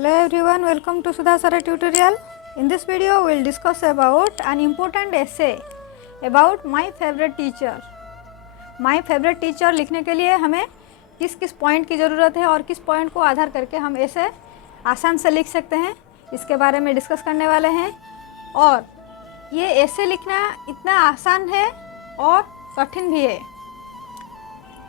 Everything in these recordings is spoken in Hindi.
Hello everyone, welcome to Sudha Sara tutorial. In this video we will discuss about an important essay about my favorite teacher. My favorite teacher लिखने के लिए हमें किस किस पॉइंट की ज़रूरत है और किस पॉइंट को आधार करके हम ऐसे आसान से लिख सकते हैं, इसके बारे में डिस्कस करने वाले हैं। और ये ऐसे लिखना इतना आसान है और कठिन भी है।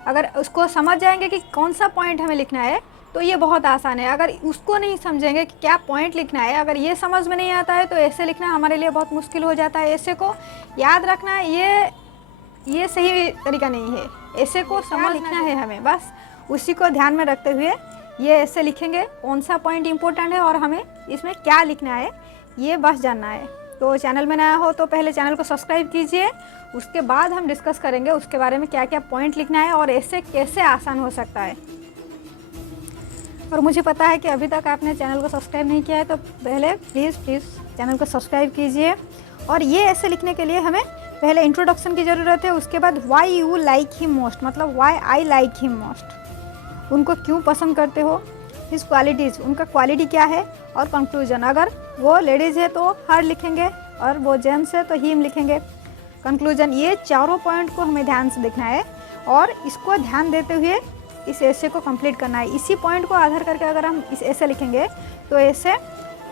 अगर उसको समझ जाएंगे कि कौन सा पॉइंट हमें लिखना है तो ये बहुत आसान है। अगर उसको नहीं समझेंगे कि क्या पॉइंट लिखना है, अगर ये समझ में नहीं आता है तो ऐसे लिखना हमारे लिए बहुत मुश्किल हो जाता है। ऐसे को याद रखना ये सही तरीका नहीं है। ऐसे को समझ लिखना है हमें, बस उसी को ध्यान में रखते हुए ये ऐसे लिखेंगे, कौन सा पॉइंट इम्पोर्टेंट है और हमें इसमें क्या लिखना है ये बस जानना है। तो चैनल में नया हो तो पहले चैनल को सब्सक्राइब कीजिए, उसके बाद हम डिस्कस करेंगे उसके बारे में क्या क्या पॉइंट लिखना है और ऐसे कैसे आसान हो सकता है। और मुझे पता है कि अभी तक आपने चैनल को सब्सक्राइब नहीं किया है तो पहले प्लीज़ चैनल को सब्सक्राइब कीजिए। और ये ऐसे लिखने के लिए हमें पहले इंट्रोडक्शन की ज़रूरत है, उसके बाद why you like him most, मतलब why I like him most, उनको क्यों पसंद करते हो, हिज क्वालिटीज़, उनका क्वालिटी क्या है, और कंक्लूजन, अगर वो लेडीज़ है तो हर लिखेंगे और वो जेंट्स है तो हिम लिखेंगे, कंक्लूजन। ये चारों पॉइंट को हमें ध्यान से देखना है और इसको ध्यान देते हुए इस ऐसे को कंप्लीट करना है। इसी पॉइंट को आधार करके अगर हम इस ऐसे लिखेंगे तो ऐसे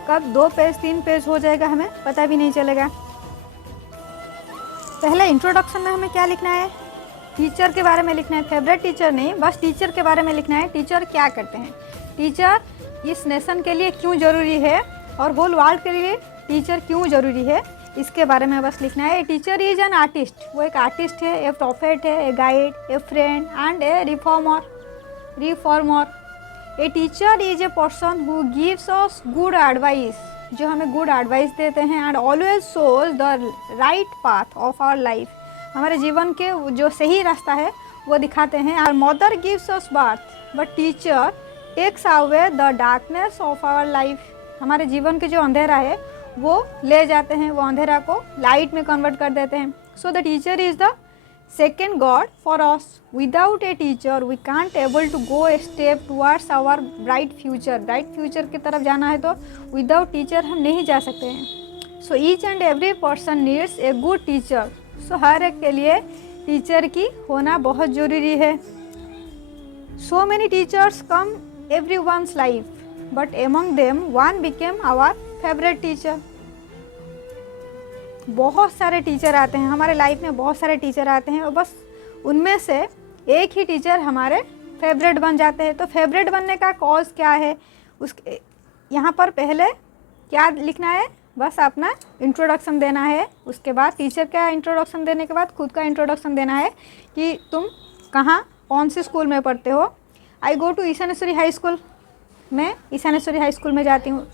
कब 2 पेज 3 पेज हो जाएगा हमें पता भी नहीं चलेगा। पहले इंट्रोडक्शन में हमें क्या लिखना है, टीचर के बारे में लिखना है, फेवरेट टीचर नहीं, बस टीचर के बारे में लिखना है। टीचर क्या करते हैं, टीचर इस नेशन के लिए क्यों ज़रूरी है और होल वर्ल्ड के लिए टीचर क्यों ज़रूरी है, इसके बारे में बस लिखना है। A teacher is an artist, वो एक आर्टिस्ट है, ए प्रॉफिट है, a guide, a friend and a reformer. A teacher is a person who gives us good advice, जो हमें गुड एडवाइस देते हैं, and always shows the right path of our life, हमारे जीवन के जो सही रास्ता है वो दिखाते हैं। Our mother gives us birth but teacher takes away the darkness of our life, हमारे जीवन के जो अंधेरा है वो ले जाते हैं, वो अंधेरा को लाइट में कन्वर्ट कर देते हैं। So the teacher is the second god for us, without a teacher we can't able to go a step towards our bright future की तरफ जाना है तो विदाउट टीचर हम नहीं जा सकते हैं। So each and every person needs a good teacher, so हर एक के लिए टीचर की होना बहुत ज़रूरी है। So many teachers come everyone's life but among them one became our favourite teacher. बहुत सारे टीचर आते हैं हमारे लाइफ में, बहुत सारे टीचर आते हैं और बस उनमें से एक ही टीचर हमारे फेवरेट बन जाते हैं। तो फेवरेट बनने का कॉज क्या है, उसके यहाँ पर पहले क्या लिखना है, बस अपना इंट्रोडक्शन देना है। उसके बाद टीचर का इंट्रोडक्शन देने के बाद खुद का इंट्रोडक्शन देना है कि तुम कहाँ कौन से स्कूल में पढ़ते हो। आई गो टू ईशानेश्वरी हाई स्कूल, मैं ईशानेश्वरी हाई स्कूल में जाती हूँ।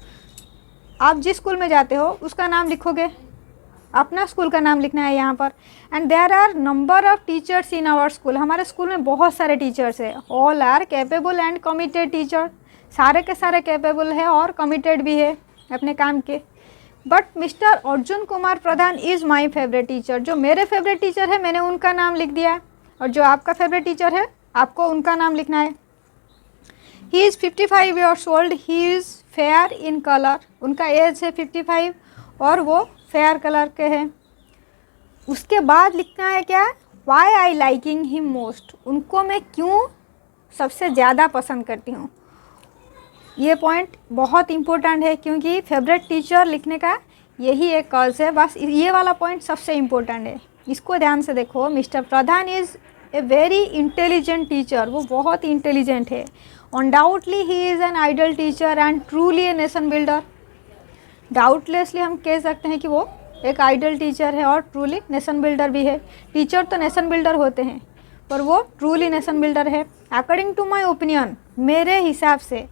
आप जिस स्कूल में जाते हो उसका नाम लिखोगे, अपना स्कूल का नाम लिखना है यहाँ पर। And there are number of teachers in our school, हमारे स्कूल में बहुत सारे टीचर्स हैं। All are capable and committed teacher, सारे के सारे कैपेबल है और कमिटेड भी है अपने काम के। But mister Arjun Kumar Pradhan is my favourite teacher, जो मेरे फेवरेट टीचर है मैंने उनका नाम लिख दिया, और जो आपका फेवरेट टीचर है आपको उनका नाम लिखना है। He is 55 years old, he is fair in colour, उनका एज है 55 और वो फेयर कलर के हैं। उसके बाद लिखना है क्या, वाई आई लाइकिंग हिम मोस्ट, उनको मैं क्यों सबसे ज़्यादा पसंद करती हूँ। ये पॉइंट बहुत इम्पोर्टेंट है क्योंकि फेवरेट टीचर लिखने का यही एक कॉज है, बस ये वाला पॉइंट सबसे इम्पोर्टेंट है, इसको ध्यान से देखो। Mister Pradhan is a very intelligent teacher, वो बहुत ही इंटेलिजेंट है। Undoubtedly he is an ideal teacher and truly a nation builder, doubtlessly हम कह सकते हैं कि वो एक आइडल टीचर है और ट्रूली नेशन बिल्डर भी है। टीचर तो नेशन बिल्डर होते हैं पर वो ट्रूली नेशन बिल्डर है। अकॉर्डिंग टू माई ओपिनियन, मेरे हिसाब से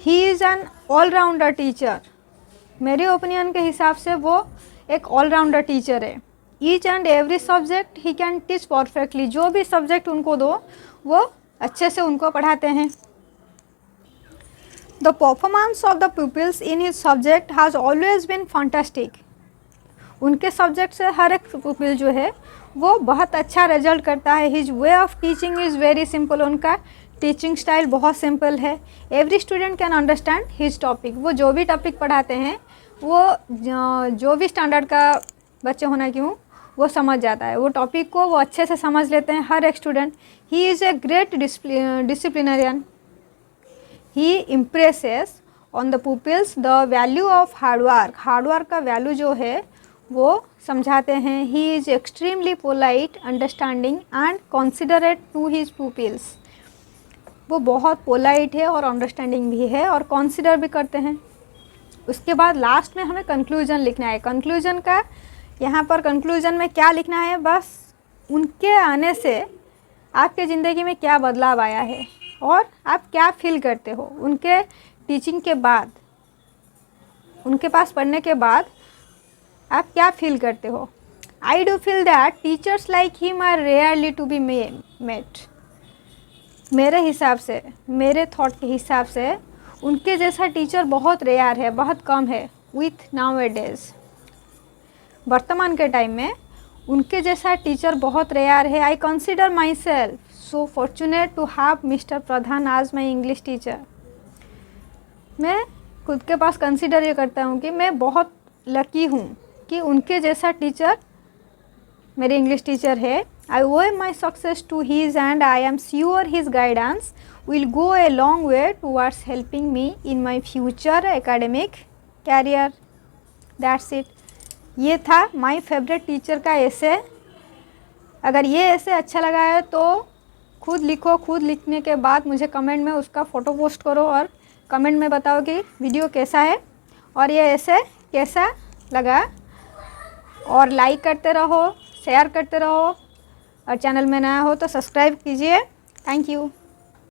he is an allrounder teacher, मेरे ओपिनियन के हिसाब से वो एक ऑलराउंडर टीचर है। Each and every subject he can teach perfectly, जो भी सब्जेक्ट उनको दो वो अच्छे से उनको पढ़ाते हैं। The performance of the pupils in his subject has always been fantastic. उनके सब्जेक्ट से हर एक पुपिल जो है वो बहुत अच्छा रिजल्ट करता है। His way of teaching is very simple, उनका टीचिंग स्टाइल बहुत सिंपल है, every student can understand his topic. वो जो भी टॉपिक पढ़ाते हैं वो जो भी स्टैंडर्ड का बच्चे होना क्यों वो समझ जाता है, वो टॉपिक को वो अच्छे से समझ लेते हैं हर एक student. He is a great disciplinarian, he impresses on the pupils the value of hard work. Hard work का वैल्यू जो है वो समझाते हैं। He is extremely polite, understanding and considerate to his pupils. वो बहुत पोलाइट है और अंडरस्टैंडिंग भी है और कॉन्सिडर भी करते हैं। उसके बाद लास्ट में हमें कंक्लूजन लिखना है। कंक्लूजन का यहाँ पर कंक्लूजन में क्या लिखना है, बस उनके आने से आपके ज़िंदगी में क्या बदलाव आया है और आप क्या फील करते हो उनके टीचिंग के बाद, उनके पास पढ़ने के बाद आप क्या फील करते हो। I do feel that teachers like him are rarely to be met. मेरे हिसाब से, मेरे थॉट के हिसाब से उनके जैसा टीचर बहुत रेयर है, बहुत कम है विथ नाउ-ए-डेज। वर्तमान के टाइम में उनके जैसा टीचर बहुत रेयर है। I consider my self so fortunate to have mister Pradhan as my English teacher. मैं खुद के पास कंसिडर ये करता हूँ कि मैं बहुत लकी हूँ कि उनके जैसा टीचर मेरे इंग्लिश टीचर है। I owe my success to his and I am sure his guidance will go a long way towards helping me in my future academic career. That's it. ये था माई फेवरेट टीचर का ऐसे। अगर ये ऐसे अच्छा लगा है तो खुद लिखो, खुद लिखने के बाद मुझे कमेंट में उसका फ़ोटो पोस्ट करो और कमेंट में बताओ कि वीडियो कैसा है और ये ऐसे कैसा लगा। और लाइक करते रहो, शेयर करते रहो और चैनल में नया हो तो सब्सक्राइब कीजिए। Thank you.